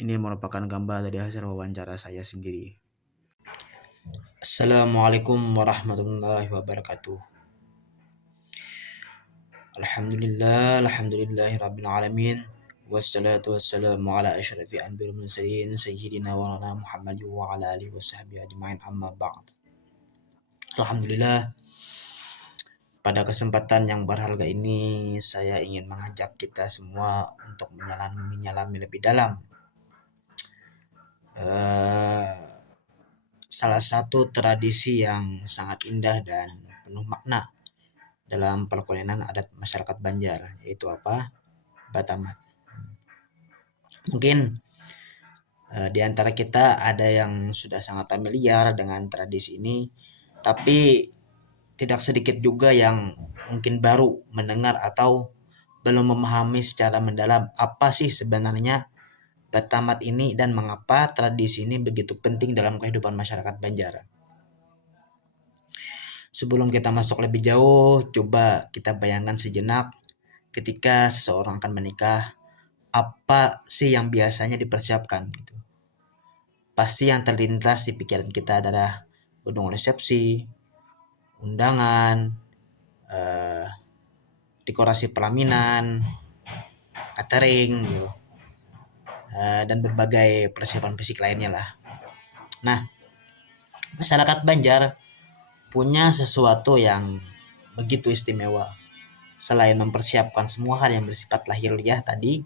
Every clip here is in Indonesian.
Ini merupakan gambar dari hasil wawancara saya sendiri. Assalamualaikum warahmatullahi wabarakatuh. Alhamdulillahi rabbil alamin. Wassalatu wassalamu ala asyrafil anbiya'i wal mursalin sayyidina wa lana Muhammad wa ala alihi wa sahbihi ajma'in amma ba'd. Alhamdulillah, pada kesempatan yang berharga ini saya ingin mengajak kita semua untuk menyelami lebih dalam salah satu tradisi yang sangat indah dan penuh makna dalam perkawinan adat masyarakat Banjar, yaitu apa? Batamat. Mungkin di antara kita ada yang sudah sangat familiar dengan tradisi ini, tapi tidak sedikit juga yang mungkin baru mendengar atau belum memahami secara mendalam apa sih sebenarnya Batamat ini dan mengapa tradisi ini begitu penting dalam kehidupan masyarakat Banjar. Sebelum kita masuk lebih jauh, coba kita bayangkan sejenak ketika seseorang akan menikah, apa sih yang biasanya dipersiapkan gitu. Pasti yang terlintas di pikiran kita adalah gedung resepsi, undangan, dekorasi pelaminan, catering gitu, dan berbagai persiapan fisik lainnya lah. Nah, masyarakat Banjar punya sesuatu yang begitu istimewa. Selain mempersiapkan semua hal yang bersifat lahiriah tadi,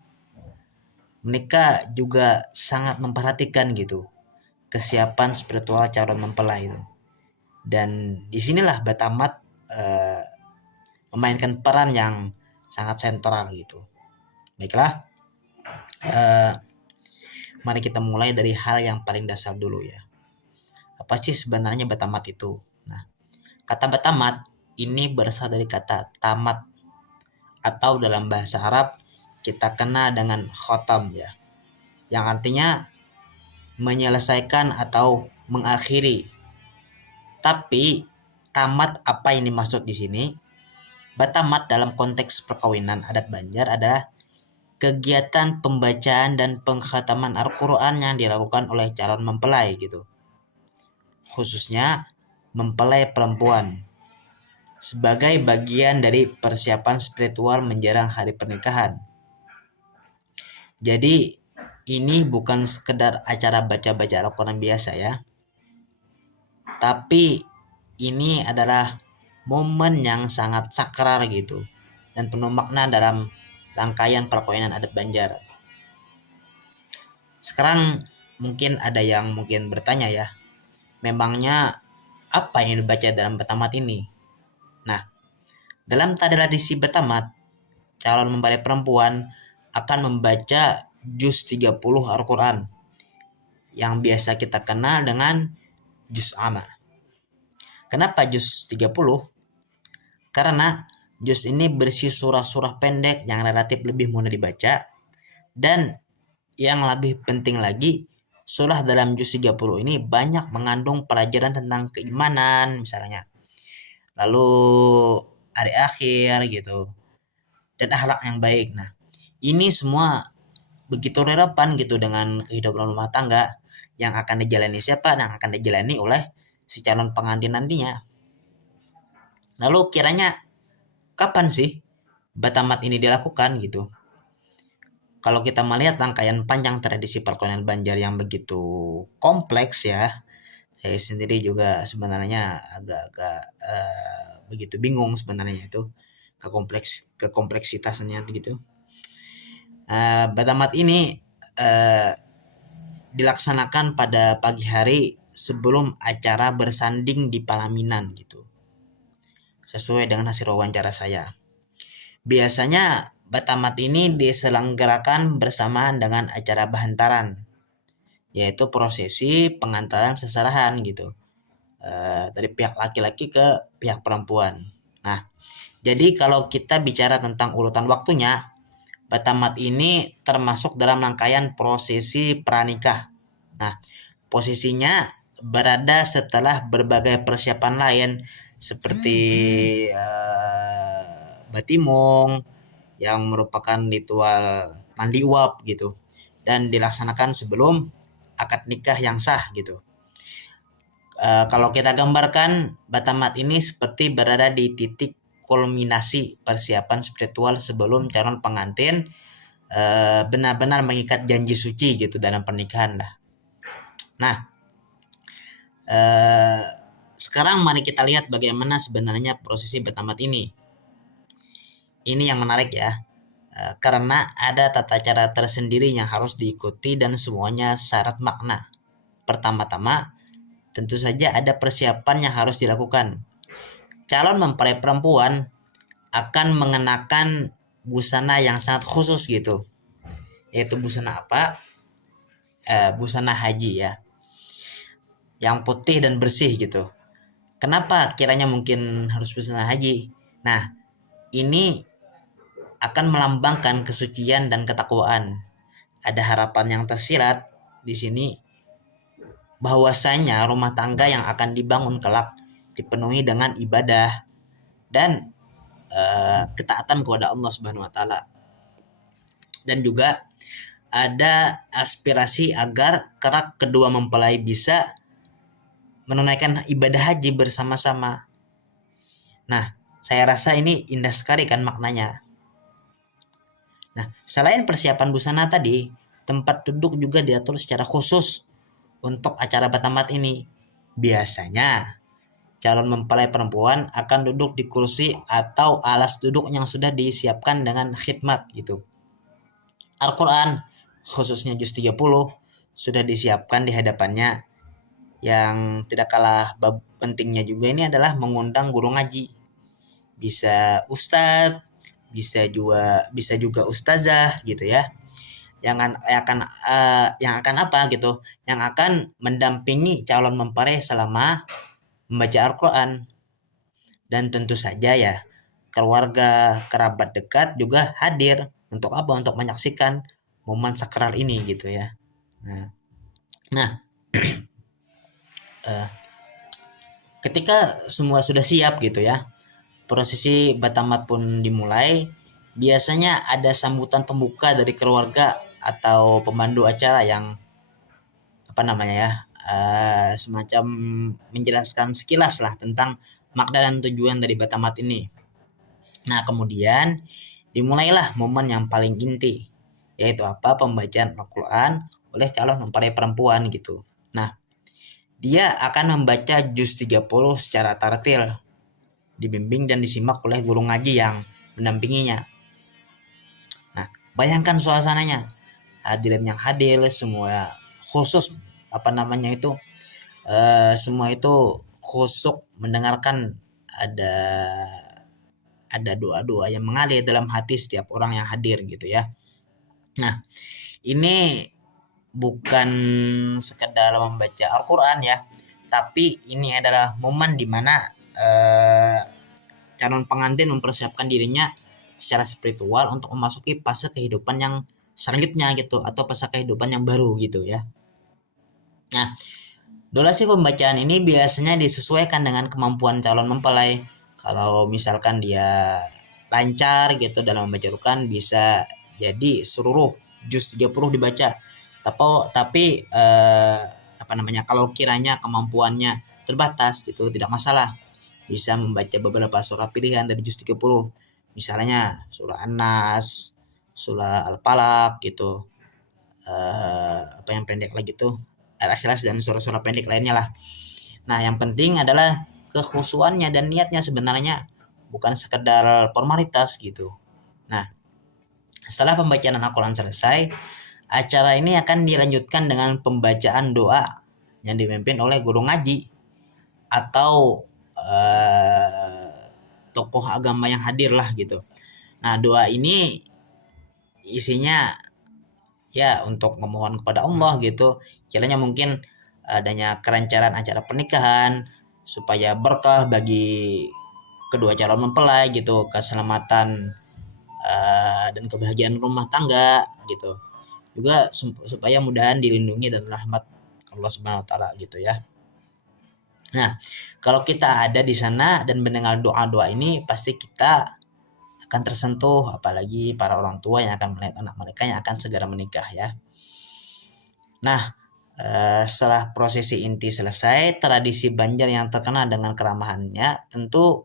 mereka juga sangat memperhatikan gitu kesiapan spiritual calon mempelai itu. Dan disinilah Batamat memainkan peran yang sangat sentral gitu. Baiklah, mari kita mulai dari hal yang paling dasar dulu ya. Apa sih sebenarnya Batamat itu? Nah, kata Batamat ini berasal dari kata tamat, atau dalam bahasa Arab kita kenal dengan khotam ya, yang artinya menyelesaikan atau mengakhiri. Tapi tamat apa ini maksud di sini? Batamat dalam konteks perkawinan adat Banjar adalah kegiatan pembacaan dan pengkhataman Al-Quran yang dilakukan oleh calon mempelai gitu, khususnya mempelai perempuan, sebagai bagian dari persiapan spiritual menjelang hari pernikahan. Jadi ini bukan sekedar acara baca-baca Al-Quran biasa ya, tapi ini adalah momen yang sangat sakral gitu dan penuh makna dalam rangkaian perkawinan adat Banjar. Sekarang mungkin ada yang mungkin bertanya ya, memangnya apa yang dibaca dalam Batamat ini? Nah, dalam tradisi Batamat, calon mempelai perempuan akan membaca juz 30 Al-Quran yang biasa kita kenal dengan juz amma. Kenapa juz 30? Karena juz ini berisi surah-surah pendek yang relatif lebih mudah dibaca, dan yang lebih penting lagi, surah dalam juz 30 ini banyak mengandung pelajaran tentang keimanan misalnya, lalu hari akhir gitu, dan akhlak yang baik. Nah, ini semua begitu relevan gitu dengan kehidupan rumah tangga yang akan dijalani siapa dan akan dijalani oleh si calon pengantin nantinya. Lalu kiranya kapan sih Batamat ini dilakukan gitu? Kalau kita melihat rangkaian panjang tradisi perkawinan Banjar yang begitu kompleks ya, saya sendiri juga sebenarnya agak-agak begitu bingung sebenarnya itu kekompleksitasnya begitu. Batamat ini dilaksanakan pada pagi hari sebelum acara bersanding di pelaminan gitu, sesuai dengan hasil wawancara saya. Biasanya Batamat ini diselenggarakan bersamaan dengan acara bahantaran, yaitu prosesi pengantaran seserahan gitu, dari pihak laki-laki ke pihak perempuan. Nah, jadi kalau kita bicara tentang urutan waktunya, Batamat ini termasuk dalam rangkaian prosesi pranikah. Nah, posisinya berada setelah berbagai persiapan lain seperti batimong yang merupakan ritual mandi uap gitu, dan dilaksanakan sebelum akad nikah yang sah gitu. Kalau kita gambarkan, batamat ini seperti berada di titik kulminasi persiapan spiritual sebelum calon pengantin benar-benar mengikat janji suci gitu dalam pernikahan lah. Nah, sekarang mari kita lihat bagaimana sebenarnya prosesi batamat ini. Ini yang menarik ya, karena ada tata cara tersendiri yang harus diikuti dan semuanya syarat makna. Pertama-tama, tentu saja ada persiapan yang harus dilakukan. Calon mempelai perempuan akan mengenakan busana yang sangat khusus gitu. Yaitu busana apa? Busana haji ya. Yang putih dan bersih gitu. Kenapa kiranya mungkin harus busana haji? Nah, ini akan melambangkan kesucian dan ketakwaan. Ada harapan yang tersirat di sini bahwasanya rumah tangga yang akan dibangun kelak dipenuhi dengan ibadah dan ketaatan kepada Allah Subhanahu wa taala. Dan juga ada aspirasi agar kelak kedua mempelai bisa menunaikan ibadah haji bersama-sama. Nah, saya rasa ini indah sekali kan maknanya. Nah, selain persiapan busana tadi, tempat duduk juga diatur secara khusus untuk acara batamat ini. Biasanya, calon mempelai perempuan akan duduk di kursi atau alas duduk yang sudah disiapkan dengan khidmat gitu. Al-Quran, khususnya juz 30, sudah disiapkan di hadapannya. Yang tidak kalah pentingnya juga ini adalah mengundang guru ngaji. Bisa ustadz, bisa juga ustazah gitu ya, yang akan apa gitu, yang akan mendampingi calon mempelai selama membaca Al-Quran. Dan tentu saja ya keluarga kerabat dekat juga hadir untuk apa, untuk menyaksikan momen sakral ini gitu ya. Nah ketika semua sudah siap gitu ya, prosesi batamat pun dimulai. Biasanya ada sambutan pembuka dari keluarga atau pemandu acara yang semacam menjelaskan sekilas lah tentang makna dan tujuan dari batamat ini. Nah, kemudian dimulailah momen yang paling inti, yaitu apa? Pembacaan Al-Quran oleh calon mempelai perempuan gitu. Nah, dia akan membaca juz 30 secara tartil, dibimbing dan disimak oleh guru ngaji yang mendampinginya. Nah, bayangkan suasananya, hadirin yang hadir semua khusus semua itu khusyuk mendengarkan, ada doa-doa yang mengalir dalam hati setiap orang yang hadir gitu ya. Nah, ini bukan sekedar membaca Al-Quran ya, tapi ini adalah momen di mana calon pengantin mempersiapkan dirinya secara spiritual untuk memasuki fase kehidupan yang selanjutnya gitu, atau fase kehidupan yang baru gitu ya. Nah, durasi pembacaan ini biasanya disesuaikan dengan kemampuan calon mempelai. Kalau misalkan dia lancar gitu dalam membaca Al-Quran, bisa jadi seluruh juz 30 dibaca. Tapi kalau kiranya kemampuannya terbatas gitu, tidak masalah. Bisa membaca beberapa surah pilihan dari juz 30. Misalnya surah An-Nas, surah Al-Falaq gitu. Yang pendek lagi tuh Al-Ikhlas dan surah-surah pendek lainnya lah. Nah, yang penting adalah kekhusuannya dan niatnya sebenarnya, bukan sekedar formalitas gitu. Nah, setelah pembacaan Al-Quran selesai, acara ini akan dilanjutkan dengan pembacaan doa yang dipimpin oleh guru ngaji atau tokoh agama yang hadir lah gitu. Nah, doa ini isinya ya untuk memohon kepada Allah gitu, kiranya mungkin adanya kelancaran acara pernikahan, supaya berkah bagi kedua calon mempelai gitu, keselamatan dan kebahagiaan rumah tangga gitu, juga supaya mudahan dilindungi dan rahmat Allah Subhanahu wa taala gitu ya. Nah, kalau kita ada di sana dan mendengar doa-doa ini, pasti kita akan tersentuh, apalagi para orang tua yang akan melihat anak mereka yang akan segera menikah ya. Nah, setelah prosesi inti selesai, tradisi Banjar yang terkenal dengan keramahannya tentu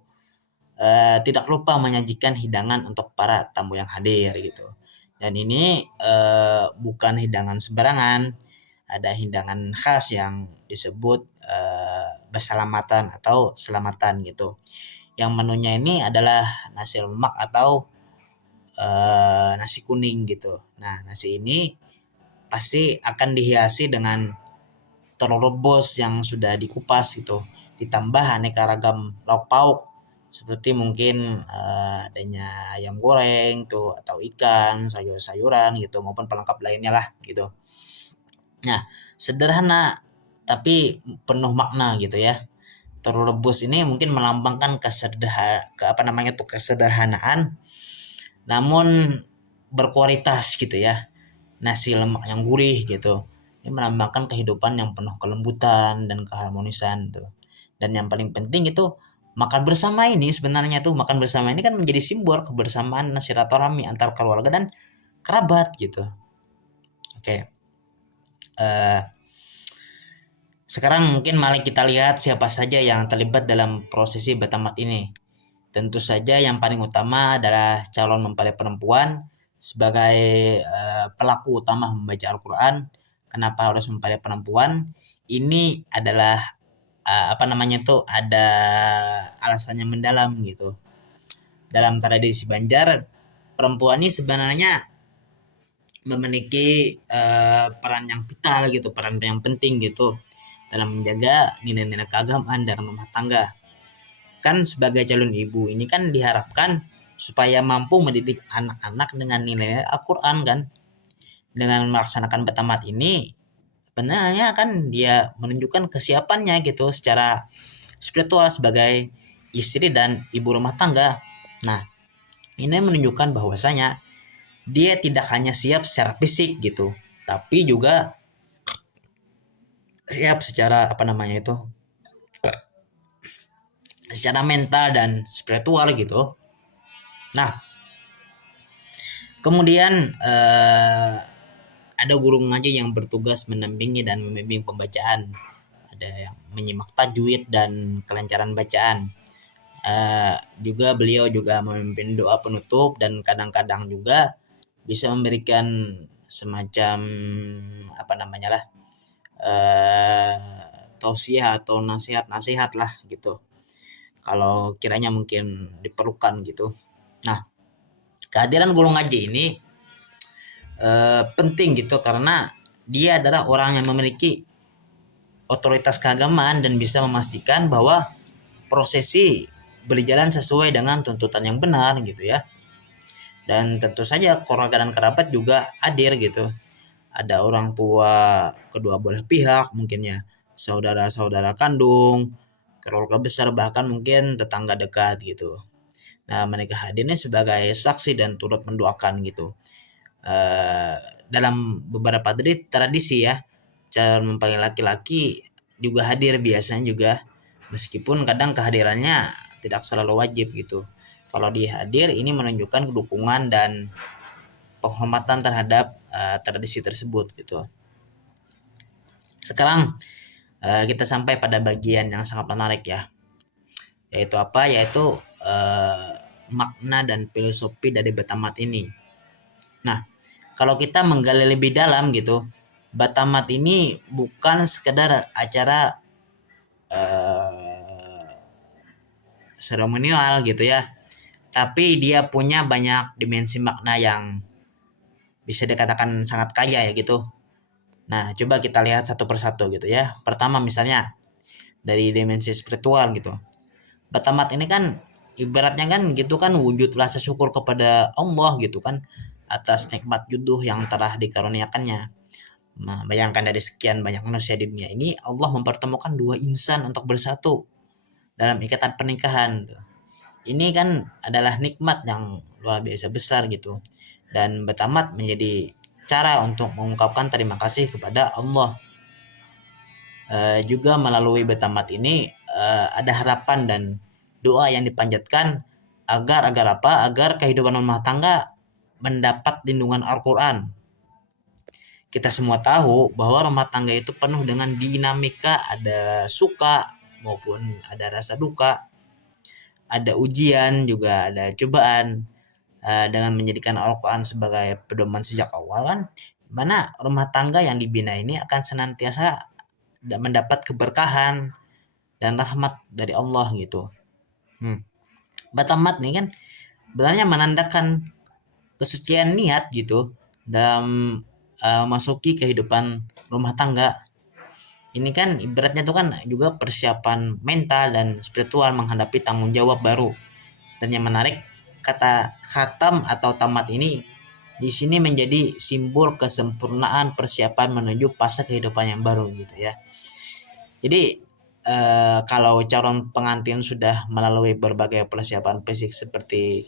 tidak lupa menyajikan hidangan untuk para tamu yang hadir gitu. Dan ini bukan hidangan sembarangan, ada hidangan khas yang disebut berselamatan atau selamatan gitu. Yang menunya ini adalah nasi lemak atau nasi kuning gitu. Nah, nasi ini pasti akan dihiasi dengan telur rebus yang sudah dikupas gitu, ditambah aneka ragam lauk pauk seperti mungkin adanya ayam goreng tuh atau ikan, sayur-sayuran gitu maupun pelengkap lainnya lah gitu. Nah, sederhana tapi penuh makna gitu ya. Telur rebus ini mungkin melambangkan kesederhanaan namun berkualitas gitu ya. Nasi lemak yang gurih gitu. Ini melambangkan kehidupan yang penuh kelembutan dan keharmonisan tuh. Dan yang paling penting itu makan bersama ini sebenarnya tuh makan bersama ini kan menjadi simbol kebersamaan silaturahmi antar keluarga dan kerabat gitu. Oke. Eh Sekarang mungkin mari kita lihat siapa saja yang terlibat dalam prosesi betamat ini. Tentu saja yang paling utama adalah calon mempelai perempuan sebagai pelaku utama membaca Al-Quran. Kenapa harus mempelai perempuan? Ini adalah apa namanya tuh ada alasannya mendalam gitu. Dalam tradisi Banjar, perempuan ini sebenarnya memiliki peran yang vital gitu, peran yang penting gitu dalam menjaga nilai-nilai keagamaan dalam rumah tangga. Kan sebagai calon ibu ini kan diharapkan supaya mampu mendidik anak-anak dengan nilai Al-Quran kan. Dengan melaksanakan betamat ini sebenarnya kan dia menunjukkan kesiapannya gitu secara spiritual sebagai istri dan ibu rumah tangga. Nah, ini menunjukkan bahwasanya dia tidak hanya siap secara fisik gitu, tapi juga siap secara apa namanya itu, secara mental dan spiritual gitu. Nah, kemudian ada guru ngaji yang bertugas mendampingi dan membimbing pembacaan. Ada yang menyimak tajwid dan kelancaran bacaan. Juga beliau juga memimpin doa penutup dan kadang-kadang juga bisa memberikan semacam apa namanya lah tausiah atau nasihat-nasihat lah gitu kalau kiranya mungkin diperlukan gitu. Nah, kehadiran guru ngaji ini penting gitu karena dia adalah orang yang memiliki otoritas keagamaan dan bisa memastikan bahwa prosesi berjalan sesuai dengan tuntutan yang benar gitu ya. Dan tentu saja keluarga dan kerabat juga hadir gitu. Ada orang tua kedua belah pihak mungkin ya, saudara-saudara kandung, keluarga besar bahkan mungkin tetangga dekat gitu. Nah, mereka hadirnya sebagai saksi dan turut mendoakan gitu. Dalam beberapa tradisi ya, calon mempelai laki-laki juga hadir biasanya juga, meskipun kadang kehadirannya tidak selalu wajib gitu. Kalau dia hadir ini menunjukkan dukungan dan penghormatan terhadap tradisi tersebut gitu. Sekarang kita sampai pada bagian yang sangat menarik ya, yaitu apa? Yaitu makna dan filosofi dari betamat ini. Nah, kalau kita menggali lebih dalam gitu, betamat ini bukan sekedar acara seremonial gitu ya, tapi dia punya banyak dimensi makna yang bisa dikatakan sangat kaya ya gitu. Nah, coba kita lihat satu persatu gitu ya. Pertama misalnya dari dimensi spiritual gitu. Batamat ini kan ibaratnya kan gitu kan wujud rasa syukur kepada Allah gitu kan atas nikmat jodoh yang telah dikaruniakannya. Nah, bayangkan dari sekian banyak manusia di dunia ini Allah mempertemukan dua insan untuk bersatu dalam ikatan pernikahan. Ini kan adalah nikmat yang luar biasa besar gitu. Dan betamat menjadi cara untuk mengungkapkan terima kasih kepada Allah. Juga melalui betamat ini ada harapan dan doa yang dipanjatkan agar apa? Agar kehidupan rumah tangga mendapat lindungan Al-Quran. kita semua tahu bahwa rumah tangga itu penuh dengan dinamika, ada suka maupun ada rasa duka, ada ujian juga ada cobaan. Dengan menjadikan Al-Quran sebagai pedoman sejak awal kan, mana rumah tangga yang dibina ini akan senantiasa mendapat keberkahan dan rahmat dari Allah gitu. Batamat nih kan sebenarnya menandakan kesucian niat gitu dalam masuki kehidupan rumah tangga. Ini kan ibaratnya tuh kan juga persiapan mental dan spiritual menghadapi tanggung jawab baru. Dan yang menarik, kata khatam atau tamat ini di sini menjadi simbol kesempurnaan persiapan menuju fase kehidupan yang baru gitu ya. Jadi kalau calon pengantin sudah melalui berbagai persiapan fisik seperti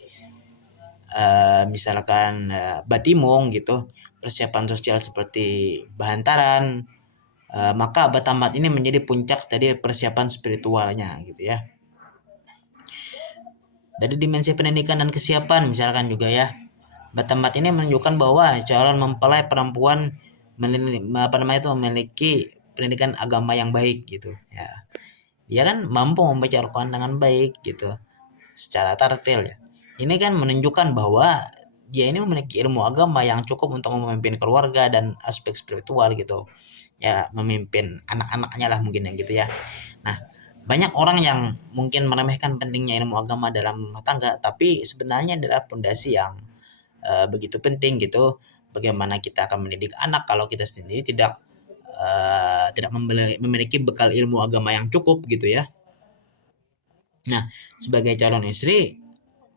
misalkan batimung gitu, persiapan sosial seperti bahantaran, maka batamat ini menjadi puncak dari persiapan spiritualnya gitu ya. Dari dimensi pendidikan dan kesiapan misalkan juga ya, batamat ini menunjukkan bahwa calon mempelai perempuan memiliki pendidikan agama yang baik gitu ya. Dia kan mampu membaca Al-Quran dengan baik gitu secara tartil ya. Ini kan menunjukkan bahwa dia ini memiliki ilmu agama yang cukup untuk memimpin keluarga dan aspek spiritual gitu ya, memimpin anak-anaknya lah mungkin ya gitu ya. Nah, banyak orang yang mungkin meremehkan pentingnya ilmu agama dalam rumah tangga, tapi sebenarnya adalah pondasi yang begitu penting gitu. Bagaimana kita akan mendidik anak kalau kita sendiri tidak memiliki bekal ilmu agama yang cukup gitu ya. Nah, sebagai calon istri,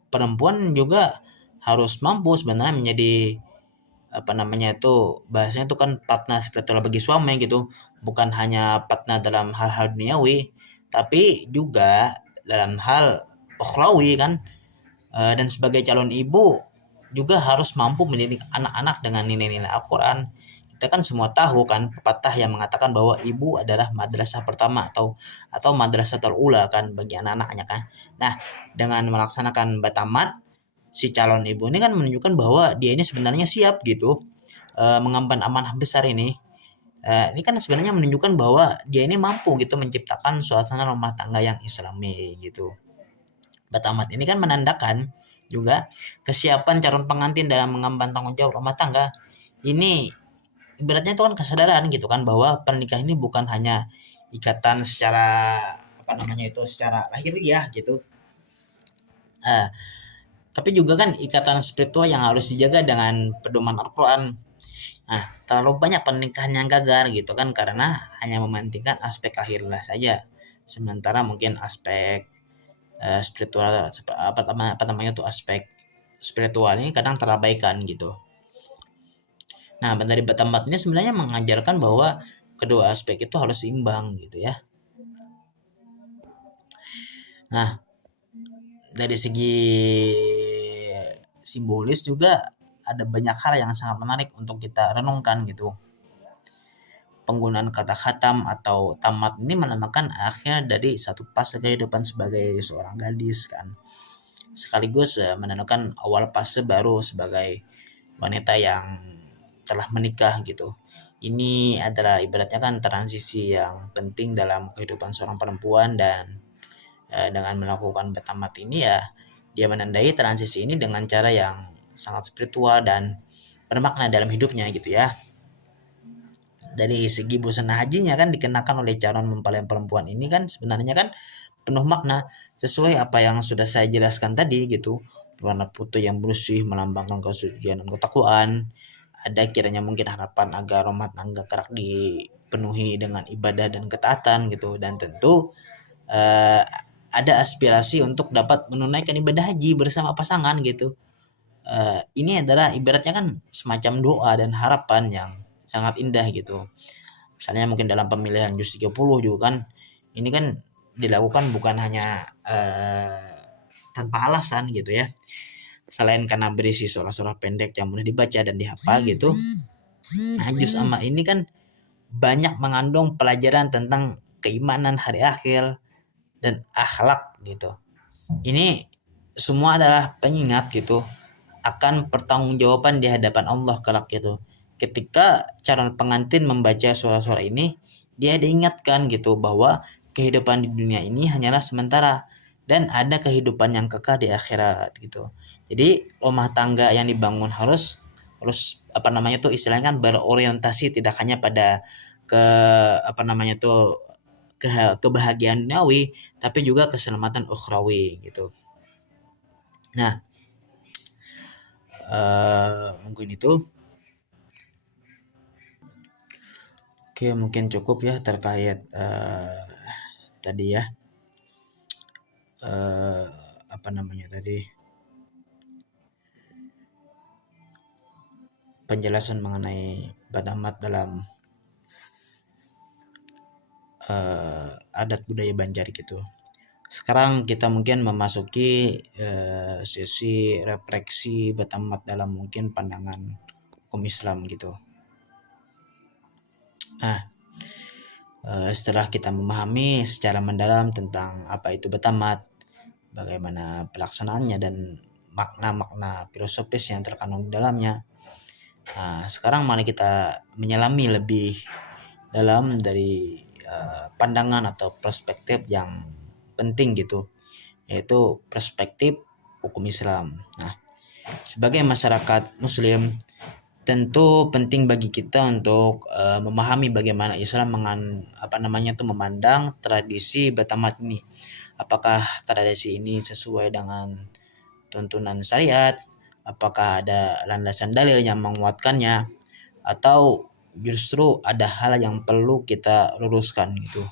perempuan juga harus mampu sebenarnya menjadi apa namanya itu, bahasanya itu kan partner spiritual bagi suami gitu, bukan hanya partner dalam hal-hal duniawi tapi juga dalam hal ukhrawi kan. Dan sebagai calon ibu juga harus mampu mendidik anak-anak dengan nilai-nilai Al-Quran. Kita kan semua tahu kan pepatah yang mengatakan bahwa ibu adalah madrasah pertama atau madrasah terula kan bagi anak-anaknya kan. Nah, dengan melaksanakan batamat, si calon ibu ini kan menunjukkan bahwa dia ini sebenarnya siap gitu mengemban amanah besar ini. Ini kan sebenarnya menunjukkan bahwa dia ini mampu gitu menciptakan suasana rumah tangga yang islami gitu. Batamat ini kan menandakan juga kesiapan calon pengantin dalam mengemban tanggung jawab rumah tangga. Ini ibaratnya itu kan kesadaran gitu kan bahwa pernikahan ini bukan hanya ikatan secara apa namanya itu secara lahiriah gitu. Tapi juga kan ikatan spiritual yang harus dijaga dengan pedoman Al-Quran. Nah, terlalu banyak pernikahan yang gagal gitu kan karena hanya mementingkan aspek lahiriah saja. Sementara mungkin aspek spiritual apa namanya tuh aspek spiritual ini kadang terabaikan gitu. Nah, dari Batamat ini sebenarnya mengajarkan bahwa kedua aspek itu harus seimbang gitu ya. Nah, dari segi simbolis juga ada banyak hal yang sangat menarik untuk kita renungkan gitu. Penggunaan kata khatam atau tamat ini menamakan akhir dari satu fase kehidupan sebagai seorang gadis kan. Sekaligus menandakan awal fase baru sebagai wanita yang telah menikah gitu. Ini adalah ibaratnya kan transisi yang penting dalam kehidupan seorang perempuan dan dengan melakukan batamat ini ya dia menandai transisi ini dengan cara yang sangat spiritual dan bermakna dalam hidupnya gitu ya. Dari segi busana hajinya kan dikenakan oleh calon mempelai perempuan ini kan sebenarnya kan penuh makna sesuai apa yang sudah saya jelaskan tadi gitu. Warna putih yang bersih melambangkan kesucian dan ketakwaan. Ada kiranya mungkin harapan agar rumah tangga kelak dipenuhi dengan ibadah dan ketaatan gitu, dan tentu eh, ada aspirasi untuk dapat menunaikan ibadah haji bersama pasangan gitu. Ini adalah ibaratnya kan semacam doa dan harapan yang sangat indah gitu. Misalnya mungkin dalam pemilihan juz 30 juga kan ini kan dilakukan bukan hanya tanpa alasan gitu ya. Selain karena berisi surah-surah pendek yang mudah dibaca dan dihafal gitu. Nah, juz amma ini kan banyak mengandung pelajaran tentang keimanan hari akhir dan akhlak gitu. Ini semua adalah pengingat gitu akan pertanggungjawaban di hadapan Allah kelak gitu. ketika calon pengantin membaca surah-surah ini, dia diingatkan gitu bahwa kehidupan di dunia ini hanyalah sementara dan ada kehidupan yang kekal di akhirat gitu. Jadi rumah tangga yang dibangun harus harus apa namanya tuh istilahnya kan berorientasi tidak hanya pada ke apa namanya tuh kebahagiaan duniawi tapi juga keselamatan ukhrawi gitu. Nah, mungkin itu. Oke, mungkin cukup ya terkait tadi ya apa namanya tadi penjelasan mengenai batamat dalam adat budaya Banjar gitu. Sekarang kita mungkin memasuki sesi refleksi batamat dalam mungkin pandangan hukum Islam gitu. Nah, setelah kita memahami secara mendalam tentang apa itu batamat, bagaimana pelaksanaannya dan makna-makna filosofis yang terkandung di dalamnya. Nah, sekarang mari kita menyelami lebih dalam dari pandangan atau perspektif yang penting gitu, yaitu perspektif hukum Islam. Nah, sebagai masyarakat Muslim, tentu penting bagi kita untuk memahami bagaimana Islam memandang tradisi batamat ini. Apakah tradisi ini sesuai dengan tuntunan syariat? Apakah ada landasan dalil yang menguatkannya? Atau justru ada hal yang perlu kita luruskan gitu.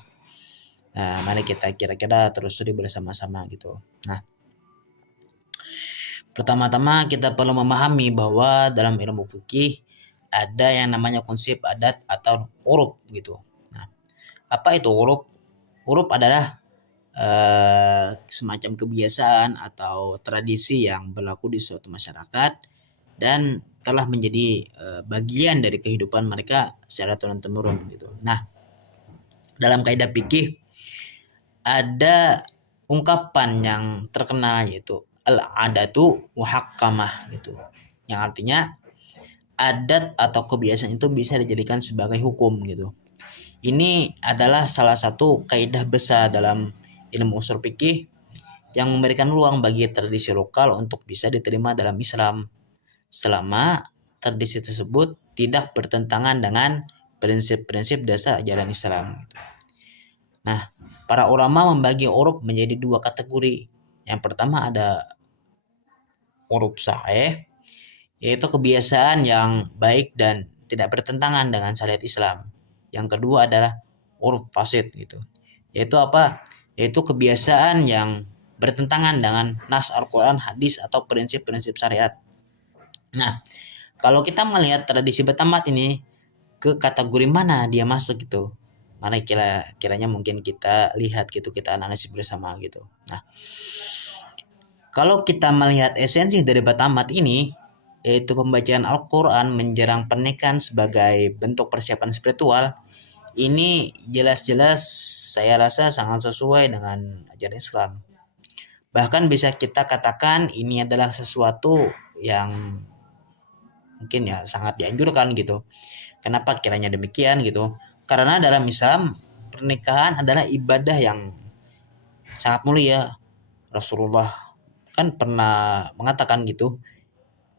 Nah, mari kita kira-kira terus bersama-sama gitu. Nah, pertama-tama kita perlu memahami bahwa dalam ilmu fikih ada yang namanya konsep adat atau uruf gitu. Nah, apa itu uruf? Uruf adalah semacam kebiasaan atau tradisi yang berlaku di suatu masyarakat dan telah menjadi bagian dari kehidupan mereka secara turun-temurun gitu. Nah, dalam kaidah fikih ada ungkapan yang terkenal yaitu al-adatu muhakkamah gitu. Yang artinya adat atau kebiasaan itu bisa dijadikan sebagai hukum gitu. Ini adalah salah satu kaidah besar dalam ilmu usul fikih yang memberikan ruang bagi tradisi lokal untuk bisa diterima dalam Islam selama tradisi tersebut tidak bertentangan dengan prinsip-prinsip dasar ajaran Islam. Nah, para ulama membagi uruf menjadi dua kategori. Yang pertama ada uruf sahih, yaitu kebiasaan yang baik dan tidak bertentangan dengan syariat Islam. Yang kedua adalah uruf fasid gitu. Yaitu apa? Yaitu kebiasaan yang bertentangan dengan nas Al-Quran, hadis atau prinsip-prinsip syariat. Nah, kalau kita melihat tradisi batamat ini ke kategori mana dia masuk gitu, mana kiranya mungkin kita lihat gitu, kita analisis bersama gitu. Nah, kalau kita melihat esensi dari batamat ini, yaitu pembacaan Al-Quran menjelang pernikahan sebagai bentuk persiapan spiritual, ini jelas-jelas saya rasa sangat sesuai dengan ajaran Islam. Bahkan bisa kita katakan ini adalah sesuatu yang mungkin ya sangat dianjurkan gitu. Kenapa kiranya demikian gitu? Karena dalam Islam pernikahan adalah ibadah yang sangat mulia. Rasulullah kan pernah mengatakan gitu,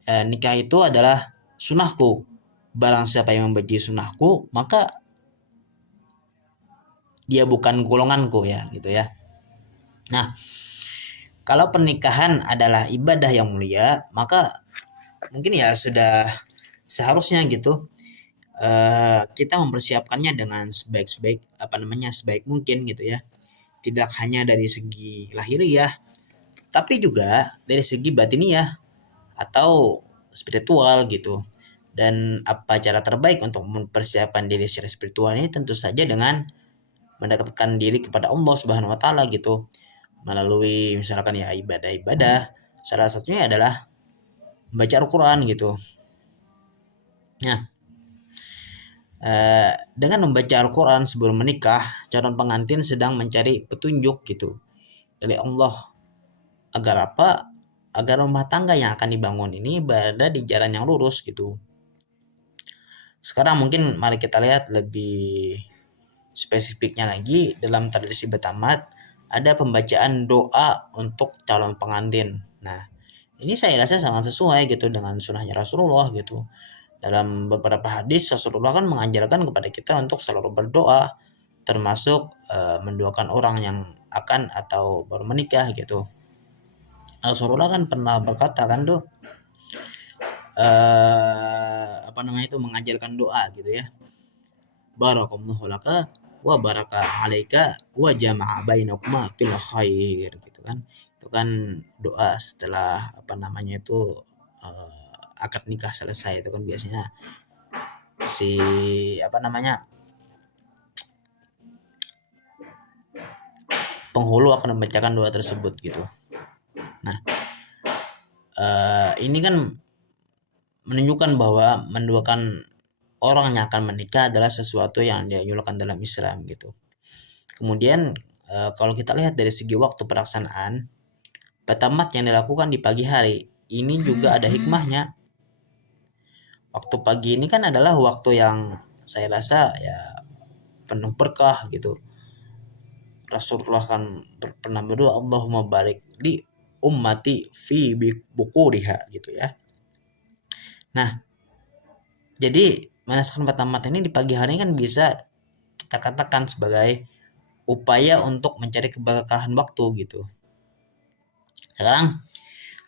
nikah itu adalah sunnahku. Barang siapa yang membenci sunnahku, maka dia bukan golonganku ya gitu ya. Nah, kalau pernikahan adalah ibadah yang mulia, maka mungkin ya sudah seharusnya gitu kita mempersiapkannya dengan sebaik mungkin gitu ya. Tidak hanya dari segi lahiriah, tapi juga dari segi batiniah atau spiritual gitu. Dan apa cara terbaik untuk mempersiapkan diri secara spiritual ini? Tentu saja dengan mendekatkan diri kepada Allah Subhanahu wa taala gitu. Melalui misalkan ya ibadah-ibadah, salah satunya adalah membaca Al-Qur'an gitu. Nah, dengan membaca Al-Quran sebelum menikah, calon pengantin sedang mencari petunjuk gitu dari Allah. Agar apa? Agar rumah tangga yang akan dibangun ini berada di jalan yang lurus gitu. Sekarang mungkin mari kita lihat lebih spesifiknya lagi. Dalam tradisi Betamat ada pembacaan doa untuk calon pengantin. Nah, ini saya rasa sangat sesuai gitu dengan sunnahnya Rasulullah gitu. Dalam beberapa hadis Rasulullah kan mengajarkan kepada kita untuk selalu berdoa, termasuk mendoakan orang yang akan atau baru menikah gitu. Rasulullah kan pernah berkata kan tuh, apa namanya itu, mengajarkan doa gitu ya. Barakallahu laka wa baraka alaika wa jama'a bainakuma fil khair gitu kan. Itu kan doa setelah apa namanya itu akad nikah selesai. Itu kan biasanya si apa namanya penghulu akan membacakan doa tersebut gitu. Nah, ini kan menunjukkan bahwa mendoakan orang yang akan menikah adalah sesuatu yang dianjurkan dalam Islam gitu. Kemudian kalau kita lihat dari segi waktu pelaksanaan, Betamat yang dilakukan di pagi hari ini juga ada hikmahnya. Waktu pagi ini kan adalah waktu yang saya rasa ya penuh berkah gitu. Rasulullah kan pernah berdoa, Allahumma barik li ummati fi bukuriha gitu ya. Nah, jadi merasakan Betamat ini di pagi hari kan bisa kita katakan sebagai upaya untuk mencari keberkahan waktu gitu. Sekarang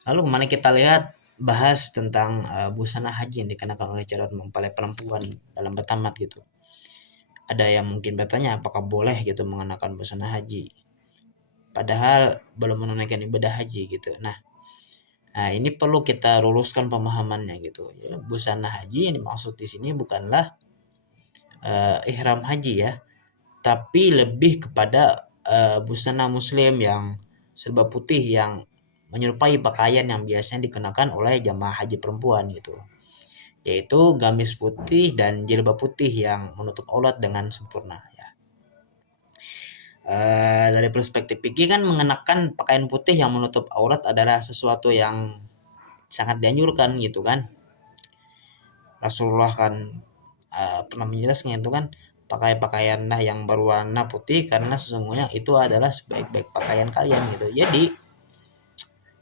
lalu kemana kita lihat bahas tentang busana haji yang dikenakan oleh calon mempelai perempuan dalam Betamat gitu. Ada yang mungkin bertanya apakah boleh gitu mengenakan busana haji padahal belum menunaikan ibadah haji gitu. Nah, ini perlu kita luruskan pemahamannya gitu ya. Busana haji yang dimaksud di sini bukanlah ihram haji ya, tapi lebih kepada busana muslim yang serba putih yang menyerupai pakaian yang biasanya dikenakan oleh jamaah haji perempuan gitu, yaitu gamis putih dan jilbab putih yang menutup aurat dengan sempurna ya. Dari perspektif fikih kan mengenakan pakaian putih yang menutup aurat adalah sesuatu yang sangat dianjurkan gitu kan. Rasulullah kan pernah menjelaskan itu kan, pakai pakaianlah yang berwarna putih karena sesungguhnya itu adalah sebaik-baik pakaian kalian gitu. Jadi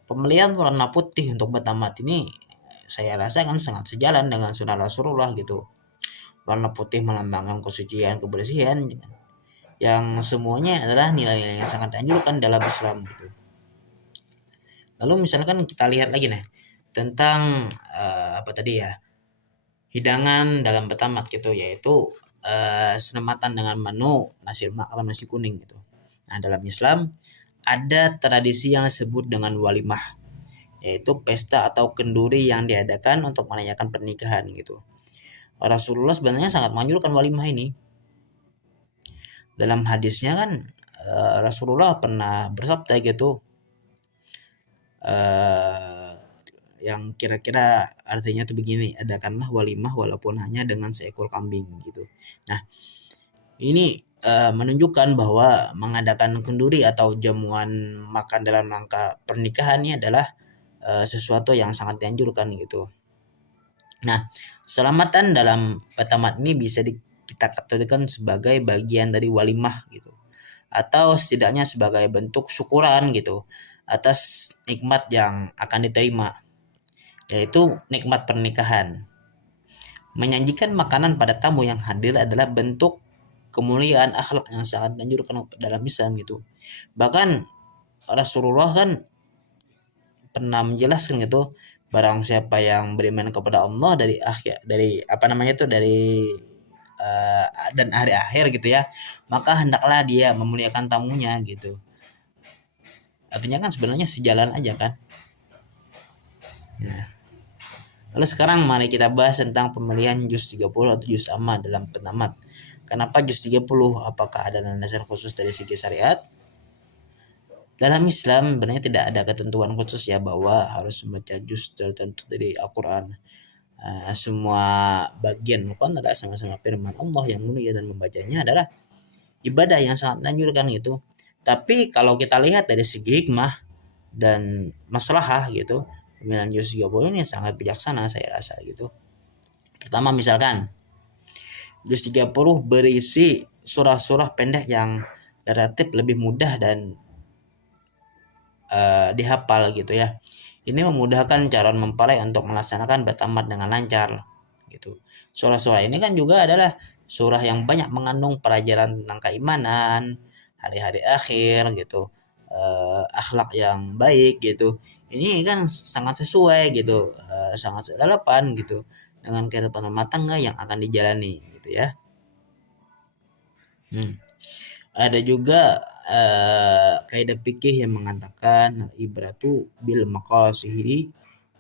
pemilihan warna putih untuk Betamat ini saya rasa kan sangat sejalan dengan sunnah Rasulullah gitu. Warna putih melambangkan kesucian, kebersihan yang semuanya adalah nilai-nilai yang sangat dianjurkan dalam Islam gitu. Lalu misalkan kita lihat lagi nih tentang apa tadi ya, hidangan dalam Betamat gitu, yaitu senematan dengan menu nasi lemak atau nasi kuning gitu. Nah, dalam Islam ada tradisi yang disebut dengan walimah, yaitu pesta atau kenduri yang diadakan untuk merayakan pernikahan gitu. Rasulullah sebenarnya sangat menganjurkan walimah ini. Dalam hadisnya kan Rasulullah pernah bersabda gitu, yang kira-kira artinya tuh begini, adakanlah walimah walaupun hanya dengan seekor kambing gitu. Nah, ini menunjukkan bahwa mengadakan kenduri atau jamuan makan dalam rangka pernikahan ini adalah sesuatu yang sangat dianjurkan gitu. Nah, selamatan dalam Betamat ini bisa kita kategorikan sebagai bagian dari walimah gitu, atau setidaknya sebagai bentuk syukuran gitu atas nikmat yang akan diterima, yaitu nikmat pernikahan. Menyajikan makanan pada tamu yang hadir adalah bentuk kemuliaan akhlak yang sangat dianjurkan dalam Islam gitu. Bahkan Rasulullah kan pernah menjelaskan gitu, barang siapa yang beriman kepada Allah dari apa namanya itu, dari dan hari akhir gitu ya, maka hendaklah dia memuliakan tamunya gitu. Artinya kan sebenarnya sejalan aja kan ya. Lalu sekarang mari kita bahas tentang pemilihan juz 30 atau juz amma dalam Betamat. Kenapa juz 30? Apakah ada landasan khusus dari segi syariat? Dalam Islam sebenarnya tidak ada ketentuan khusus ya bahwa harus membaca juz tertentu dari Al-Quran. Semua bagian Al-Quran adalah sama-sama firman Allah yang mulia, dan membacanya adalah ibadah yang sangat dianjurkan gitu. Tapi kalau kita lihat dari segi hikmah dan maslahah gitu, pemilihan juz 30 ini sangat bijaksana saya rasa gitu. Pertama misalkan Juz 30 berisi surah-surah pendek yang relatif lebih mudah dan dihafal gitu ya. Ini memudahkan calon mempelai untuk melaksanakan batamat dengan lancar gitu. Surah-surah ini kan juga adalah surah yang banyak mengandung pelajaran tentang keimanan, hari-hari akhir gitu, akhlak yang baik gitu. Ini kan sangat sesuai gitu, sangat relevan gitu dengan kehidupan rumah tangga yang akan dijalani gitu ya. Ada juga kaidah fikih yang mengatakan ibratu bil maqasidi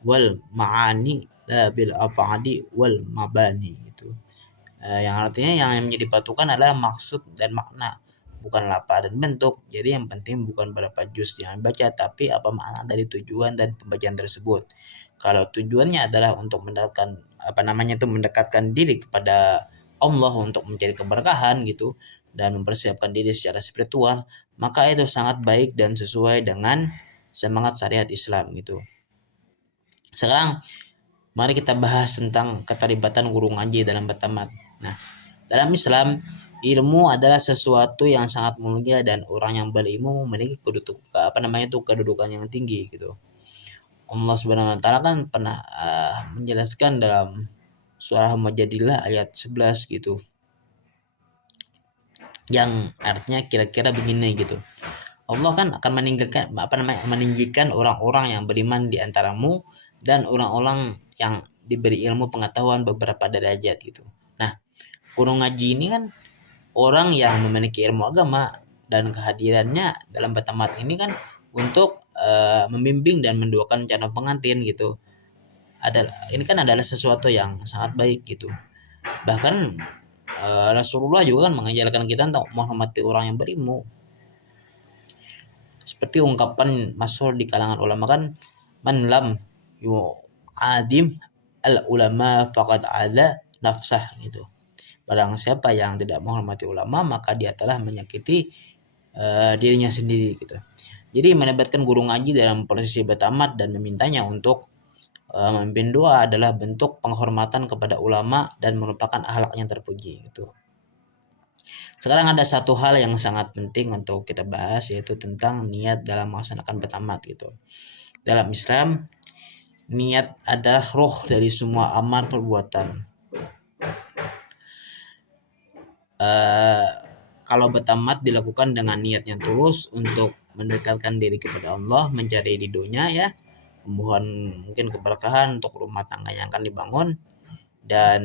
wal ma'ani la bil af'adi wal mabani gitu. Yang artinya yang menjadi patokan adalah maksud dan makna, bukan lafaz dan bentuk. Jadi yang penting bukan berapa juz yang dibaca, tapi apa makna dari tujuan dan pembacaan tersebut. Kalau tujuannya adalah untuk mendekatkan mendekatkan diri kepada Allah untuk mencari keberkahan gitu dan mempersiapkan diri secara spiritual, maka itu sangat baik dan sesuai dengan semangat syariat Islam gitu. Sekarang mari kita bahas tentang keterlibatan guru ngaji dalam batamat. Nah, dalam Islam, ilmu adalah sesuatu yang sangat mulia dan orang yang berilmu memiliki kedudukan yang tinggi gitu. Allah Subhanahu wa taala kan pernah menjelaskan dalam surah Mujadilah ayat 11 gitu. Yang artinya kira-kira begini gitu. Allah kan akan meninggikan orang-orang yang beriman di antaramu dan orang-orang yang diberi ilmu pengetahuan beberapa derajat gitu. Nah, guru ngaji ini kan orang yang memiliki ilmu agama dan kehadirannya dalam batamat ini kan untuk membimbing dan mendoakan calon pengantin gitu. Ini kan adalah sesuatu yang sangat baik gitu. Bahkan Rasulullah juga kan mengajarkan kita untuk menghormati orang yang berilmu. Seperti ungkapan masyhur di kalangan ulama kan, man lam yu'adim al ulama faqad ada nafsah gitu. Barang siapa yang tidak menghormati ulama maka dia telah menyakiti dirinya sendiri gitu. Jadi melibatkan guru ngaji dalam prosesi bertamat dan memintanya untuk memimpin doa adalah bentuk penghormatan kepada ulama dan merupakan akhlak yang terpuji gitu. Sekarang ada satu hal yang sangat penting untuk kita bahas, yaitu tentang niat dalam melaksanakan bertamat gitu. Dalam Islam, niat adalah roh dari semua amal perbuatan. Kalau bertamat dilakukan dengan niat yang tulus untuk mendekatkan diri kepada Allah, mencari ridhonya ya, memohon mungkin keberkahan untuk rumah tangga yang akan dibangun dan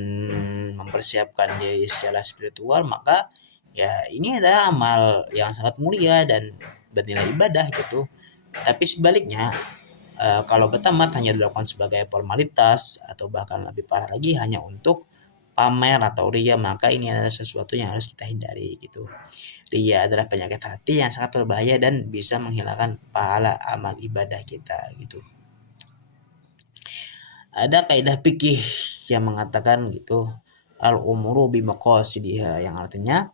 mempersiapkan diri secara spiritual, maka ya ini adalah amal yang sangat mulia dan bernilai ibadah gitu. Tapi sebaliknya, kalau bertamat hanya dilakukan sebagai formalitas atau bahkan lebih parah lagi hanya untuk pamer atau ria, maka ini adalah sesuatu yang harus kita hindari gitu. Ria adalah penyakit hati yang sangat berbahaya dan bisa menghilangkan pahala amal ibadah kita gitu. Ada kaidah fikih yang mengatakan gitu, al umuru bimaqasidiha, yang artinya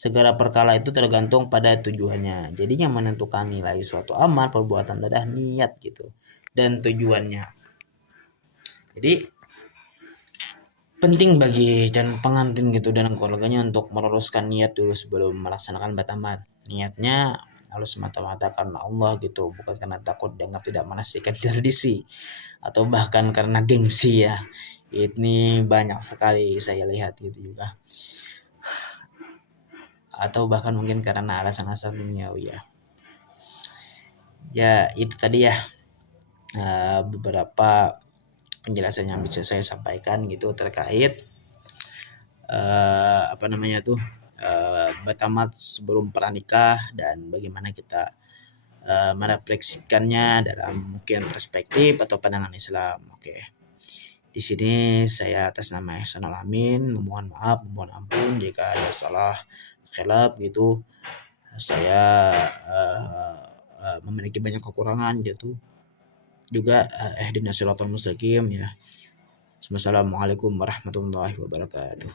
segala perkara itu tergantung pada tujuannya. Jadi yang menentukan nilai suatu amal perbuatan adalah niat gitu dan tujuannya. Jadi penting bagi calon pengantin gitu dan keluarganya untuk meluruskan niat dulu sebelum melaksanakan batamat. Niatnya harus semata-mata karena Allah gitu, bukan karena takut dianggap tidak menasihkan tradisi atau bahkan karena gengsi ya. Ini banyak sekali saya lihat gitu juga. Atau bahkan mungkin karena alasan-alasan duniawi ya. Ya itu tadi ya beberapa penjelasan yang bisa saya sampaikan gitu terkait batamat sebelum pernikah dan bagaimana kita merefleksikannya dalam mungkin perspektif atau pandangan Islam. Oke. Di sini saya atas nama Ihsanul Amin memohon maaf, memohon ampun jika ada salah khilaf gitu. Saya memiliki banyak kekurangan gitu. Juga ihdinas siratal mustaqim ya. Wassalamualaikum warahmatullahi wabarakatuh.